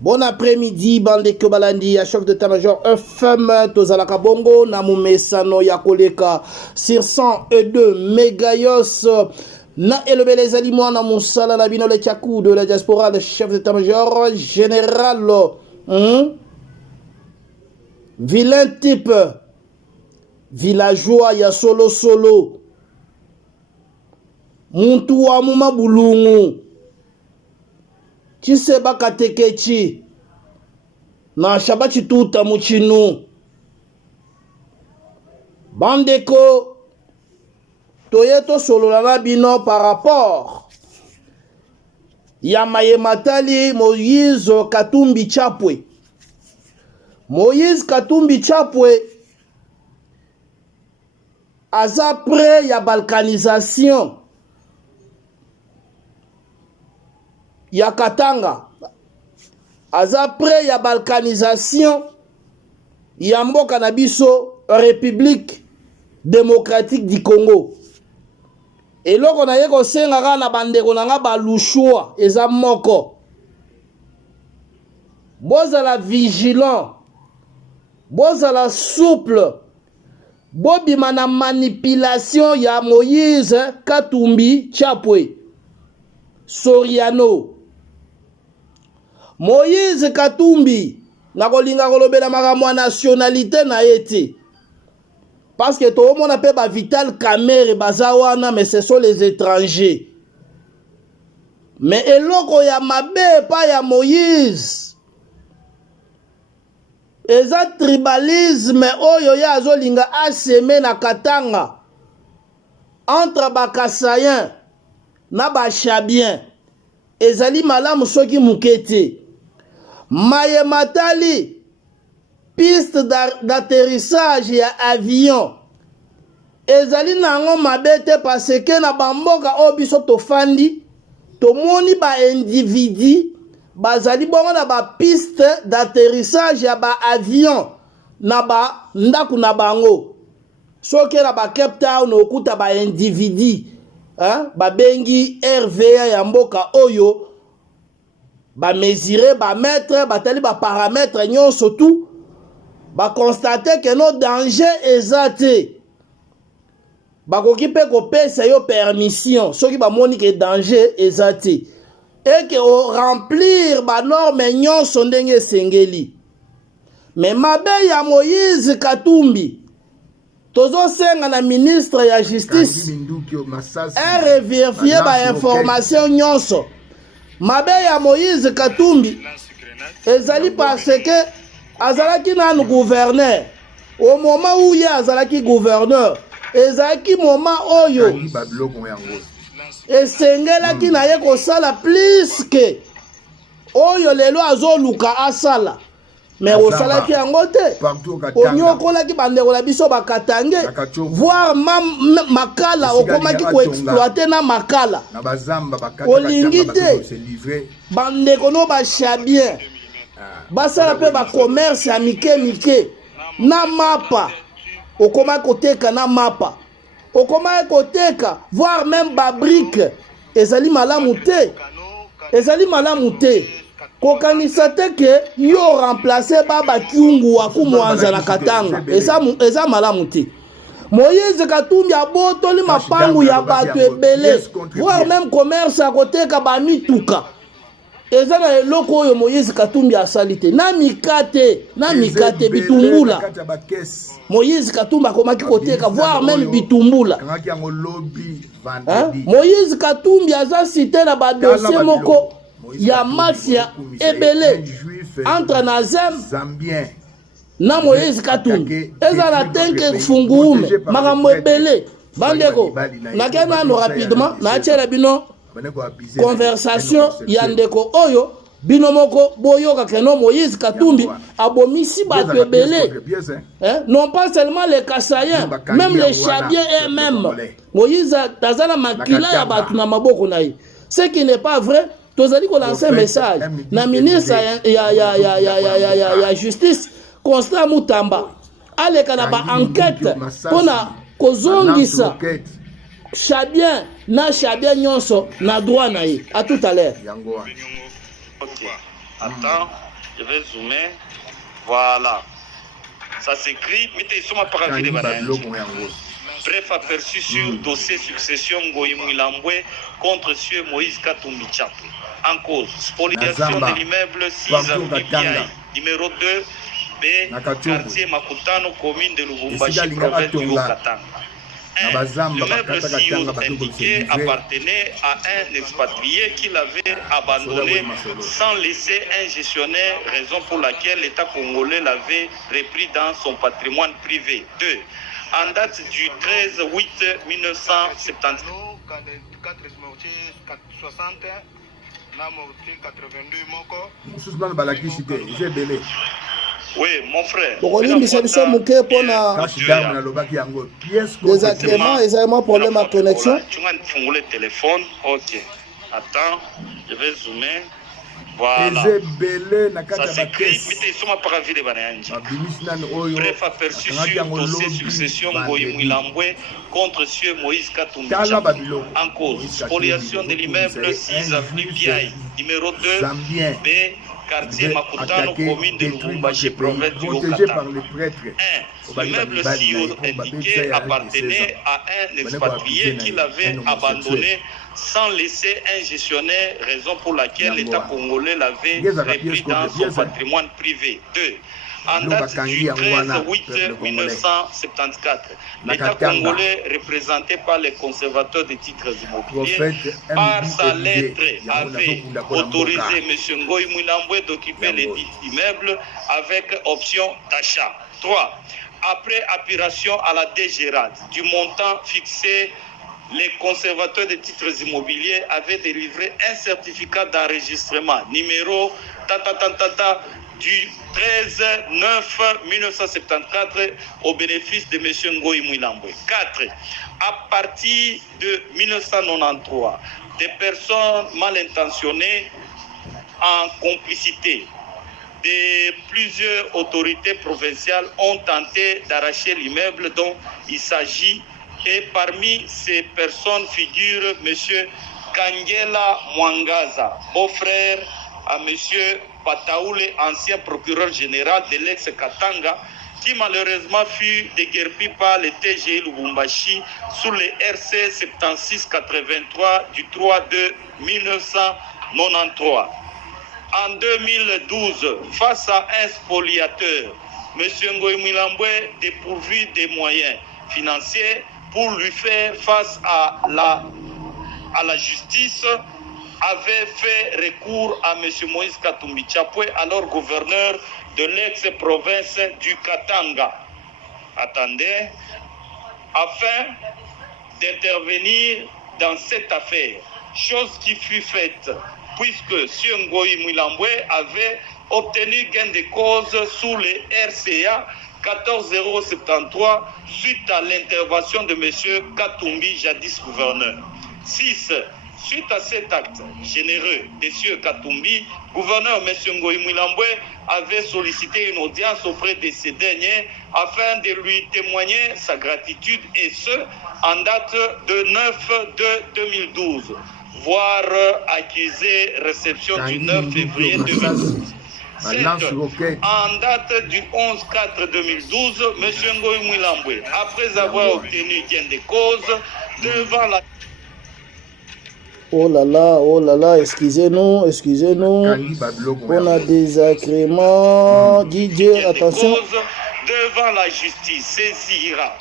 Bon après-midi, bande Kobalandi, à chef d'état-major FM, Tozalaka Bongo, Namumesano Yakoleka, sur 102 mégayos, na élevé les aliments, na Moussala, na Bino, le Tchakou de la diaspora, le chef d'état-major général, vilain type, villageois, ya solo, Muntu wa Muma Bulungu, Chiseba Katekechi na Shabachi tuta muchinu bandeko toyeto solo la bino par rapport ya Mayematali Moïse Katumbi Chapwe. Moïse Katumbi Chapwe aza près ya balkanisation ya Katanga, aza près ya balkanisation ya mboka na biso République démocratique du Congo. Eloko na yeko senga na bandeko na nga balushwa eza moko. Bozala vigilant, bozala souple, bobima na manipulation ya Moïse Katumbi Chapwe Soriano. Moïse Katumbi nakolinga kolobela makamwa nationalité na yete parce que tout le monde appelle ba Vital Kamerhe bazawana, mais ce sont les étrangers. Mais eloko ya mabe pa ya Moïse eza tribalisme oyo ya azolinga aseme na Katanga entre bakasayen na bachabien ezali malamu soki mukete. Mayematali piste d'atterrissage ya avion ezali nango mabete parce que na bamboka o biso tofandi tomoni ba individu bazali bongo na ba piste d'atterrissage ya ba avion na ba ndaku na bango soki na ba Cape Town okuta ba individu ba bengi RVA ya mboka oyo ba mesurer ba mettre ba tali ba paramètres nyonso tout ba constater que no danger ezate ba koki pe ko pesa yo permission soki ba moni que danger ezate et que o remplir ba norme nyonso ndenge sengeli. Mais mabe ya Moïse Katumbi tozo senga na ministre ya justice revérifier ba information nyonso. Mabe ya Moïse Katumbi ezali parce que azalaki nanu gouverneur au moment où il azalaki gouverneur ezalaki moment oyo esengelaki na ye kosala plus que oyo lelo azoluka asala. Mais osalaki yango te onyokolaki bandeko na biso bakatange voire makala okomaki koexploite na makala olingi te bandeko no bachabien basala mpe bacommerce ya mike na mapa okomaki koteka na mapa okomaki koteka voire même babrike ezali malamu te kokanisa te ke yo remplacer baba kiungu wa kumwanza na Katanga eza malamu te. Moïse Katumbi abotoli mapangu ya bato ebele voire même commerce akoteka bamituka eza na eloko oyo Moïse Katumbi asali te na mikate bitumbula. Moïse Katumbi akomaki koteka voire même bitumbula. Moïse Katumbi aza cité na badossier moko ya mafia ebele entre Nazem na Moïse Katumbi eza na tenke funguume makambo ebele bandeko nakena no rapidement na tiela bino conversation ya ndeko oyo bino moko boyoka keno Moïse Katumbi abomisi bato ebele non pas seulement les Kasaïens, même les Chabiens eux-mêmes. Moïse tazana makila ya bato na maboko na ye. Ce qui n'est pas vrai. Tozali ko lancer un message na ministre ya justice Constant Mutamba aleka na ba enquête pona kozongisa Chabien na Chabien nyonso na droit na ye. À tout à l'heure. Ok. Attends, je vais zoomer. Voilà. Ça s'écrit. Mettez sur ma parole. Bref aperçu sur dossier succession Ngoïmouilambwe contre Monsieur Moïse Katumbi Tchapwe. En cause, spoliation de l'immeuble 6 avenue Biaï, numéro 2, B, quartier Makutano, commune de Lubumbashi, province du Haut-Katanga. L'immeuble si indiqué appartenait à un expatrié qui l'avait abandonné sans laisser un gestionnaire, raison pour laquelle l'État congolais l'avait repris dans son patrimoine privé. 2. En date du 13-8-1970. Oui, mon frère. Désagrément, exactement problème à connexion. Tu vas me le téléphone. Ok. Attends, je vais zoomer. Voilà. Ça s'écrit. Mettez sur ma parole de Bananji. Bref aperçu sur dossier succession Ngoïmouilambwe contre Monsieur Moïse Katumbi Tchapwe. En cause, spoliation de l'immeuble 6 avenue Biaï, numéro 2, B, quartier Makutano, commune de Lubumbashi, province du Haut-Katanga. 1. L'immeuble si indiqué appartenait à un expatrié qui l'avait abandonné sans laisser un gestionnaire, raison pour laquelle l'État congolais l'avait repris dans son patrimoine privé. 2. En date du 13-8-1974, l'État congolais, représenté par les conservateurs des titres immobiliers, par sa lettre avait autorisé M. Ngoïmouilambwe d'occuper les dits immeubles avec option d'achat. 3. Après application à la DGRAD du montant fixé, les conservateurs des titres immobiliers avaient délivré un certificat d'enregistrement numéro du 13-9-1974 au bénéfice de M. Ngoïmouilambwe. 4. À partir de 1993, des personnes mal intentionnées en complicité de plusieurs autorités provinciales ont tenté d'arracher l'immeuble dont il s'agit. Et parmi ces personnes figure M. Kangela Mwangaza, beau-frère à M. Pataoule, ancien procureur général de l'ex-Katanga, qui malheureusement fut déguerpi par le TGI Lubumbashi sous le RC 7683 du 3-2-1993. En 2012, face à un spoliateur, M. Ngoïmouilambwe, dépourvu des moyens financiers pour lui faire face à la justice, avait fait recours à M. Moïse Katumbi Tchapwe, alors gouverneur de l'ex-province du Katanga. Attendez, afin d'intervenir dans cette affaire, chose qui fut faite, puisque M. Ngoïmouilambwe avait obtenu gain de cause sous le RCA 14073 suite à l'intervention de M. Katumbi, jadis gouverneur. 6. Suite à cet acte généreux de M. Katumbi, gouverneur M. Ngoïmouilambwe avait sollicité une audience auprès de ce dernier afin de lui témoigner sa gratitude, et ce, en date de 9-2-2012, voire accusé réception du 9 février 2012. 7. En date du 11-4-2012, M. Ngoïmouilambwe, après avoir obtenu gain de cause devant la... Oh là là, excusez-nous. On a des agréments. DJ, attention. Devant la justice saisira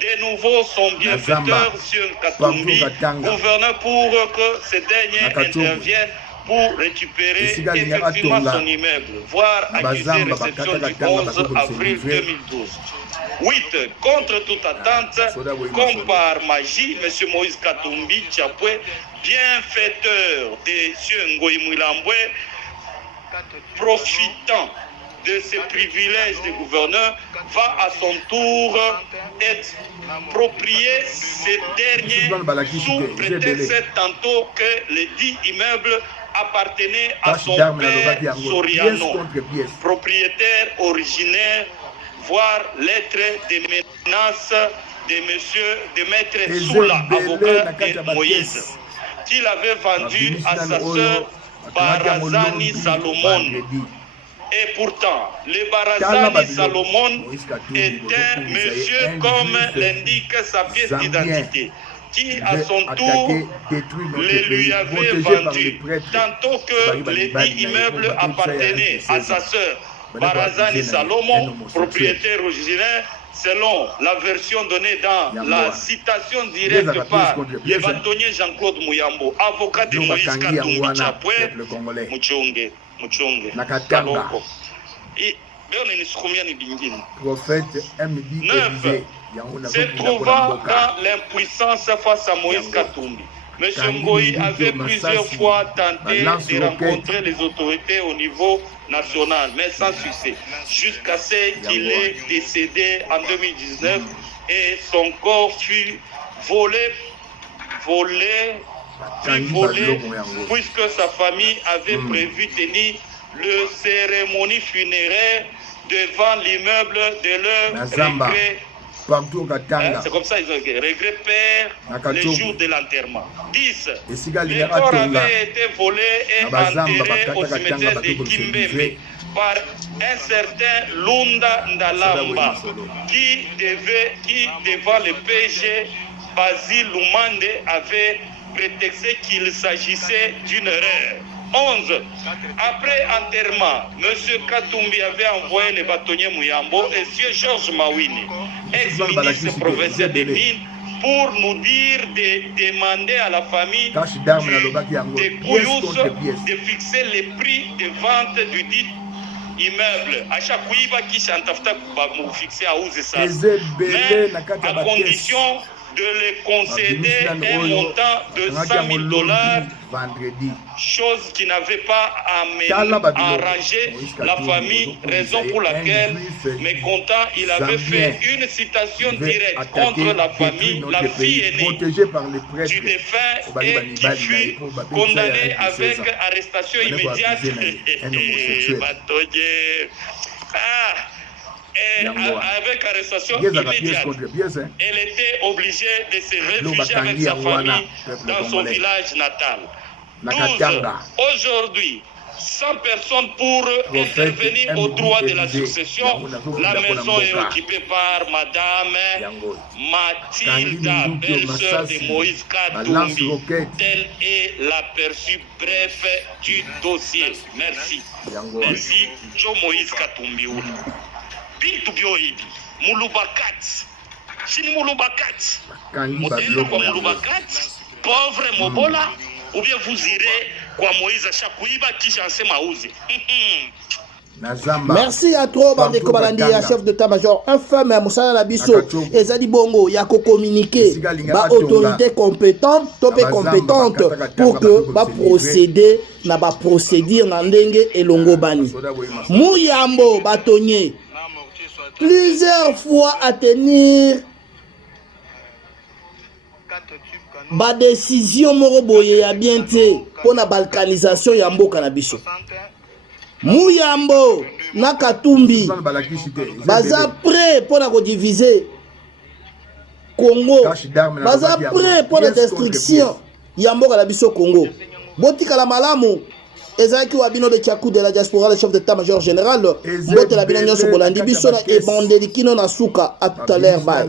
de nouveau son bienfaiteur, M. Katumbi, gouverneur, pour que ce dernier intervienne pour récupérer effectivement son immeuble, voire accuser réception du 11 avril 2012. 8. Contre toute attente, comme par magie, M. Moïse Katumbi Tchapwe, bienfaiteur de M. Ngoïmouilambwe, profitant de ses privilèges de gouverneur, va à son tour exproprier ces derniers sous prétexte tantôt que les dits immeubles appartenait à son père Soriano, propriétaire originaire, voire lettre de menace de maître Soula, avocat de Moïse, qu'il avait vendu à sa sœur Barazani Salomon. Et pourtant, le Barazani Salomon est un monsieur comme l'indique sa pièce d'identité, qui à son tour le lui avait vendu, tantôt que le dit immeuble appartenait à sa sœur Barazani Salomon, propriétaire originaire, selon la version donnée dans la citation directe par le bâtonnier Jean-Claude Mouyambo, avocat de Moïse Katumbi Chapwe, Muchonge, Kaloko. Et prophète se trouvant dans l'impuissance face à Moïse Katumbi. M. Ngoï avait plusieurs fois tenté de rencontrer les autorités au niveau national, mais sans succès, jusqu'à ce qu'il ait décédé en 2019 et son corps fut volé, puisque sa famille avait prévu tenir le cérémonie funéraire devant l'immeuble de leur regret. C'est comme ça ils ont dit. Regret père le jour de l'enterrement. 10. Le corps avait été volé et enterré au cimetière de Kimbembe par un certain Lunda Ndalamba qui devant le PG Basile Lumande avait prétexté qu'il s'agissait d'une erreur. 11. Après enterrement, M. Katumbi avait envoyé le bâtonnier Mouyambo et M. Georges Mawine, ex-ministre provincial des Mines, pour nous dire de demander à la famille de Kouyous de fixer les prix de vente du dit immeuble. À chaque fois qui s'entafta pour fixer à Ouzessa, mais à condition de les concéder un montant de $100,000, chose qui n'avait pas arrangé la famille, raison pour laquelle, mécontent, il avait fait une citation directe contre la famille, la fille aînée du défunt et qui fut condamnée avec arrestation immédiate. Et avec arrestation immédiate, elle était obligée de se réfugier avec sa famille dans son village natal. 12. Aujourd'hui, 100 personnes pour intervenir au droit de la succession. La maison est occupée par Madame Mathilda, belle-sœur de Moïse Katumbi. Telle est l'aperçu bref du dossier. Merci. Merci, Joe Moïse Katumbi. Bintu biohibi Mulubakat chini Mulubakat modèle kwa Mulubakat pauvre mobola ou bien vous irez kwa Moïse Chakuiba kisha nsema uze. Merci à trop Bandeko Balandi, chef d'état-major infâme Moussala Labisso ezali bongo ya ko communiquer ba autorité compétente topé compétente pour que ba procéder na ba procédure na ndenge elongo bani Mouyambo batonnier plusieurs fois à tenir ba décision moko boye ya bien te pour la balkanisation ya mboka na biso. Mouyambo na Katumbi baza prêt pour la diviser Congo, baza prêt pour la destruction ya mboka na biso Congo. Botika la malamu ezaki wabino de Tchakou de la diaspora, le chef d'état-major général, mbote la bina nyonso bolandi biso na ebandelikino na suka. À tout à l'heure, bye.